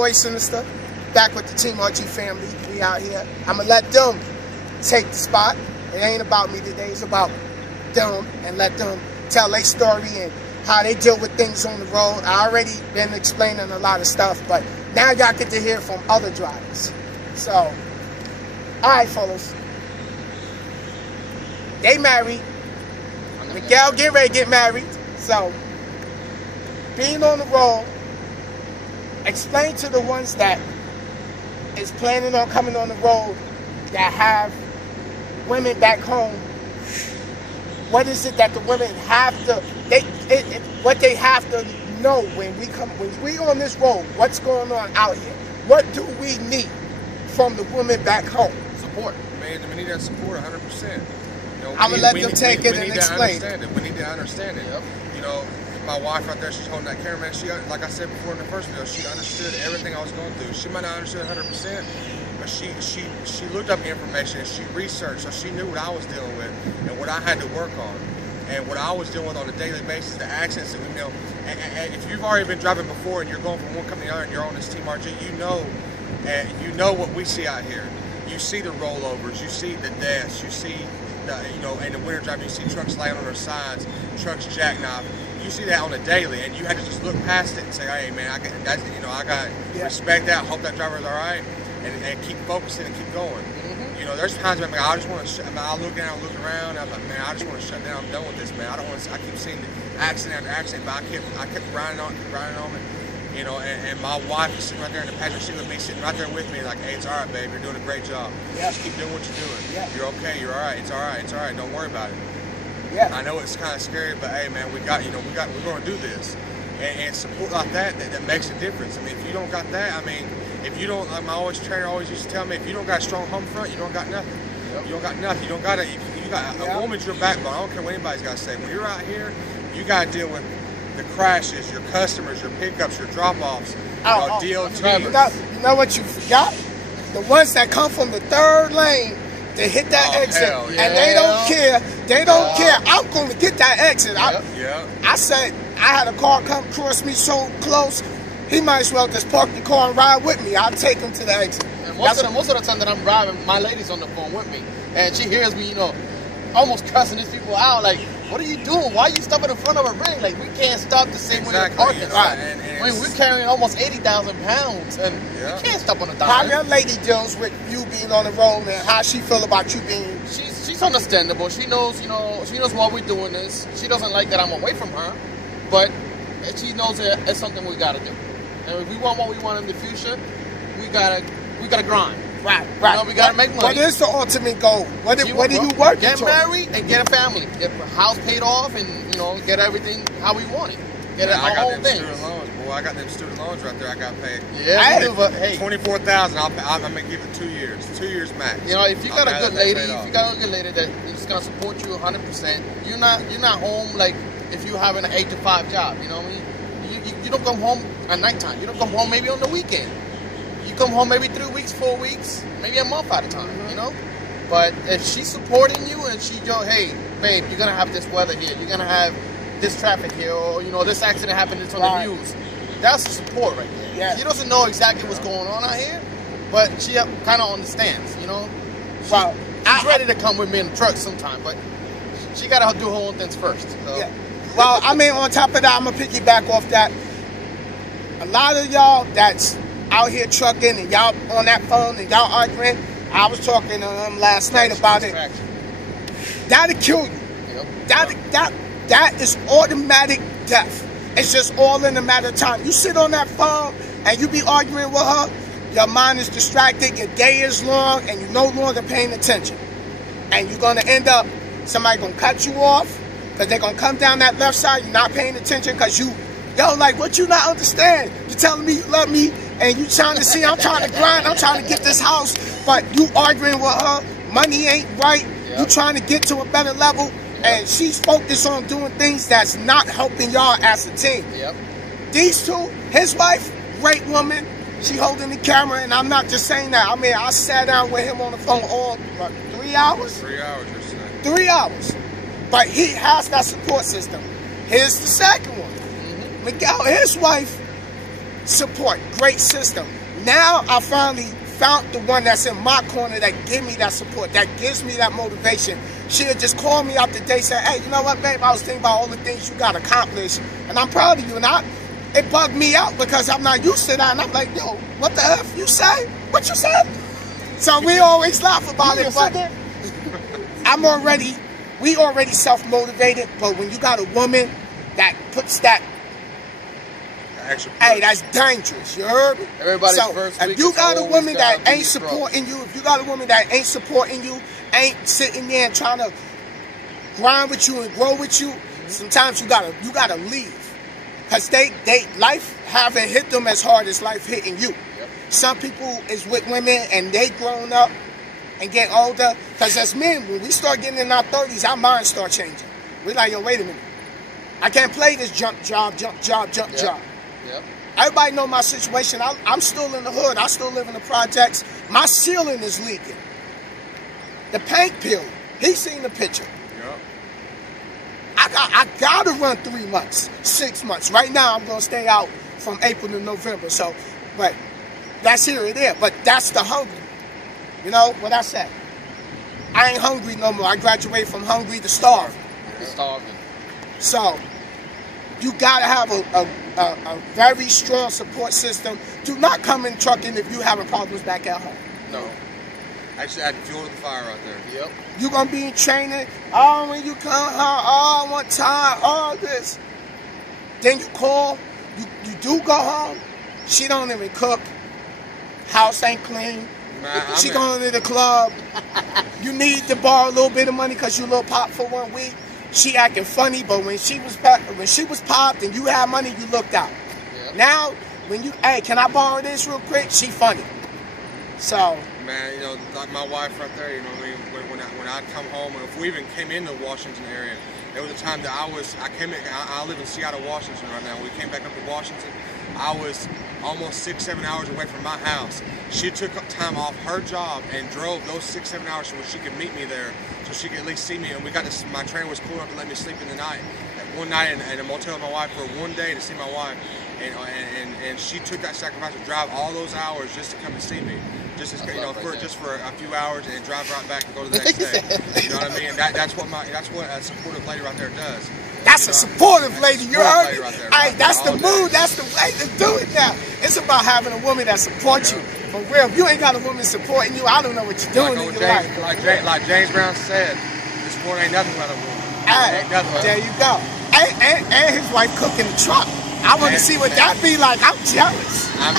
boy Sinister, back with the Team RG family. We out here. I'ma let them take the spot. It ain't about me today. It's about them, and let them tell their story and how they deal with things on the road. I already been explaining a lot of stuff, but now y'all get to hear from other drivers. So, all right, fellas. They married. Miguel getting ready to get married. So, being on the road, explain to the ones that is planning on coming on the road that have women back home, what is it that the women have to, what they have to know when we on this road, what's going on out here? What do we need from the women back home? Support. Man, we need that support 100%. You know, I'm going to let them take it and explain. We need to understand it. Yep. You know, my wife out there, she's holding that camera, man. She, like I said before in the first video, she understood everything I was going through. She might not understand 100%, but she looked up information and she researched, so she knew what I was dealing with and what I had to work on and what I was dealing with on a daily basis, the accidents that we know. And if you've already been driving before and you're going from one company to another and you're on this Team RG, you know what we see out here. You see the rollovers, you see the deaths, you see you know, in the winter time, you see trucks laying on their sides, trucks jackknife. You see that on a daily, and you had to just look past it and say, "Hey, man, I got respect that. Hope that driver's all right," and keep focusing and keep going. You know, there's times when I just want to. I look down, look around. I'm like, man, I just want to shut down. I'm done with this, man. I don't want to. I keep seeing accident after accident, but I kept grinding on it. You know, and my wife is sitting right there in the passenger seat with me, sitting right there with me, like, hey, it's all right, babe. You're doing a great job. Yeah. Just keep doing what you're doing. Yeah. You're okay. You're all right. It's all right. It's all right. Don't worry about it. Yeah. I know it's kind of scary, but hey, man, we're going to do this. And support like that makes a difference. I mean, if you don't got that, I mean, if you don't, like my trainer always used to tell me, if you don't got a strong home front, you don't got nothing. Yep. You don't got nothing. You don't got a woman's your backbone. I don't care what anybody's got to say. When you're out here, you got to deal with the crashes, your customers, your pickups, your drop-offs, DOT. You know what you forgot? The ones that come from the third lane to hit that exit, and they don't care. They don't care. I'm going to get that exit. I said, I had a car come across me so close, he might as well just park the car and ride with me. I'll take him to the exit. And most of the time that I'm driving, my lady's on the phone with me, and she hears me, you know, almost cussing these people out, like, what are you doing? Why are you stopping in front of a ring? Like, we can't stop the same way you're parking. Right. I mean, we're carrying almost 80,000 pounds, and we can't stop on a dime. How your lady deals with you being on the road, and how she feel about you being? She's understandable. She knows, you know, she knows why we're doing this. She doesn't like that I'm away from her, but she knows that it's something we gotta do. And if we want what we want in the future, we gotta grind. Right. You know, we gotta make money. What is the ultimate goal? What do you work? Get married and get a family. Get a house paid off, and you know, get everything how we want it. Get I got them student loans, boy. I got them student lones right there. I got paid. Yeah, hey, $24,000. I'm gonna give it 2 years. 2 years max. You know, if you got a good lady, that is gonna support you 100%, you're not home like if you're having an 8 to 5 job. You know what I mean? You don't come home at nighttime. You don't come home maybe on the weekend. You come home maybe 3 weeks, 4 weeks, maybe a month at a time, you know? But if she's supporting you and she go, hey, babe, you're going to have this weather here, you're going to have this traffic here, or, you know, this accident happened, it's on the news. That's the support right there. Yeah. She doesn't know exactly what's going on out here, but she kind of understands, you know? She's ready to come with me in the truck sometime, but she got to do her own things first. So. Yeah. Well, I mean, on top of that, I'm going to piggyback off that. A lot of y'all that's out here trucking and y'all on that phone and y'all arguing. I was talking to them last night about it. That'll kill you. Yep. That is automatic death. It's just all in a matter of time. You sit on that phone and you be arguing with her, your mind is distracted, your day is long, and you're no longer paying attention. And you're gonna end up, somebody gonna cut you off, because they're gonna come down that left side, you're not paying attention because like, what you not understand? You telling me you love me, and you trying to see, I'm trying to grind, I'm trying to get this house, but you arguing with her, money ain't right, you trying to get to a better level, and she's focused on doing things that's not helping y'all as a team. These two, his wife, great woman, she holding the camera, and I'm not just saying that. I mean, I sat down with him on the phone all, 3 hours? 3 hours, you're saying. 3 hours. But he has that support system. Here's the second one. Miguel, his wife, support, great system. Now I finally found the one that's in my corner that give me that support, that gives me that motivation. She'll just call me out the day, say, hey, you know what, babe, I was thinking about all the things you got accomplished, and I'm proud of you. And it bugged me out because I'm not used to that, and I'm like, yo, what the F you say? What you said? So we always laugh about it, but we already self-motivated, but when you got a woman that puts that, hey, that's dangerous, you heard me? Everybody's so first if you got a woman that ain't supporting you, if you got a woman that ain't supporting you, ain't sitting there and trying to grind with you and grow with you, sometimes you gotta leave. Because life haven't hit them as hard as life hitting you. Yep. Some people is with women and they grown up and get older. Because as men, when we start getting in our 30s, our minds start changing. We're like, yo, wait a minute. I can't play this jump job. Yep. Everybody know my situation. I'm still in the hood. I still live in the projects. My ceiling is leaking. The paint peeling. He seen the picture. Yep. I gotta run 3 months, 6 months. Right now, I'm gonna stay out from April to November. So, but that's here or there. But that's the hungry. You know what I said? I ain't hungry no more. I graduated from hungry to starving. Starving. So, you gotta have a very strong support system. Do not come in trucking if you having problems back at home. No. Actually, add fuel to the fire right there. Yep. You're going to be in training. Oh, when you come home, oh, I want time, all this. Then you call. You do go home. She don't even cook. House ain't clean. Nah, she going to the club. You need to borrow a little bit of money because you a little pop for 1 week. She acting funny, but when she was popped and you had money, you looked out. Yep. Now, when you, hey, can I borrow this real quick? She funny. So. Man, you know, like my wife right there, you know what I mean? When I'd come home, if we even came into the Washington area, there was a time that I live in Seattle, Washington right now. We came back up to Washington. I was almost 6-7 hours away from my house. She took time off her job and drove those 6-7 hours so she could meet me there, so she could at least see me. And we got this, my trainer was cool enough to let me sleep in the night, one night in a motel with my wife for 1 day to see my wife. And she took that sacrifice to drive all those hours just to come and see me. Just for a few hours and drive right back and go to the next day. You know what I mean? That's what a supportive lady right there does. That's a supportive lady. You heard me? Right there, hey, that's the mood. That's the way to do it now. It's about having a woman that supports you. For real, if you ain't got a woman supporting you, I don't know what you're doing in your life. Like James Brown said, this woman ain't nothing but a woman. Hey, there you go. And his wife cooking the truck. I want to see what that be like. I'm jealous. I'm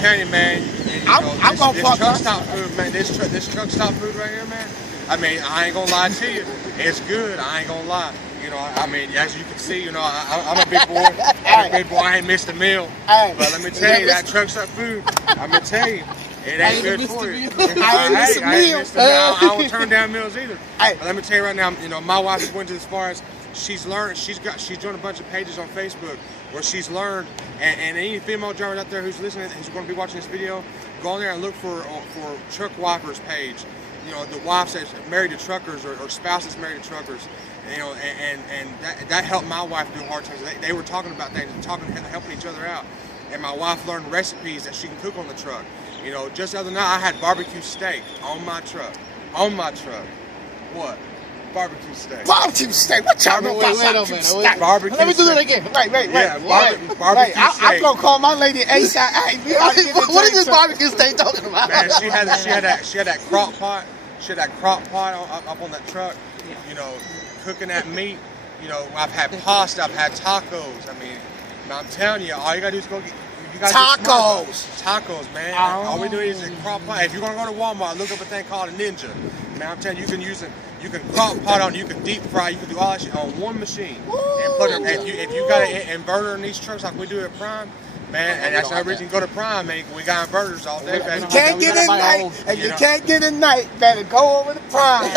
telling you, man. I'm gonna this truck stop food, man. This truck stop food right here, man. I mean, I ain't gonna lie to you. It's good. I ain't gonna lie. You know, I mean, as you can see, you know, I'm a big boy. I'm a big boy. I ain't missed a meal. But let me tell you, that truck stop food. I'm gonna tell you, it ain't good for you. I ain't missed a meal. I don't turn down meals either. But let me tell you right now, you know, my wife is going to as far as. She's learned. She's joined a bunch of pages on Facebook where she's learned. And any female driver out there who's listening, who's going to be watching this video, go on there and look for truck wipers page. You know, the wives that's married to truckers or spouses married to truckers. You know, and that helped my wife do hard times. They were talking about things and helping each other out. And my wife learned recipes that she can cook on the truck. You know, just the other night I had barbecue steak on my truck. On my truck. What? Barbecue steak. Barbecue steak. What y'all know about barbecue steak? Barbecue Let me do that again. Right. Yeah, barbecue steak. I'm gonna call my lady ASAP. Hey, what is this barbecue steak talking about? Man, she had that crock pot. She had that crock pot up on that truck. You know, cooking that meat. You know, I've had pasta. I've had tacos. I mean, I'm telling you, all you gotta do is go get. Tacos, man. All we do is a crock pot. If you're gonna go to Walmart, look up a thing called a Ninja. Man, I'm telling you, you can use it. You can crock pot on, you can deep fry, you can do all that shit on one machine. And put it, if you got an inverter in these trucks like we do at Prime, man, and that's another reason you go to Prime, man. We got inverters all day, baby. You can't get in night, and you can't get in night. Better go over to Prime.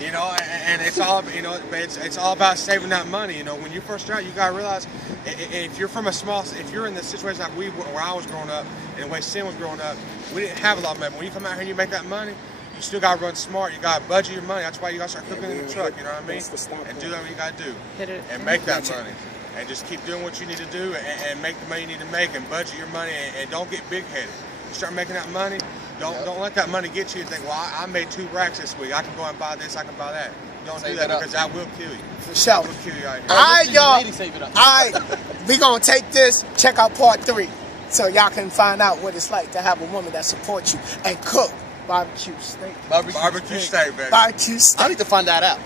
You know, and it's all, you know, it's all about saving that money. You know, when you first start, you gotta realize if you're from if you're in the situation like where I was growing up, and the way Sin was growing up, we didn't have a lot of money. When you come out here and you make that money, you still gotta run smart. You gotta budget your money. That's why you gotta start cooking in the truck. You know what I mean? And do what you gotta do, and make that money. and just keep doing what you need to do and make the money you need to make and budget your money and don't get big-headed. Start making that money. Don't let that money get you and think, well, I made 2 racks this week. I can go and buy this. I can buy that. Don't do that because that will kill you. For sure. It will kill you out here. All right, y'all. All right, we gonna take this. Check out part 3, so y'all can find out what it's like to have a woman that supports you and cook barbecue steak. Barbecue steak, baby. Barbecue steak. I need to find that out.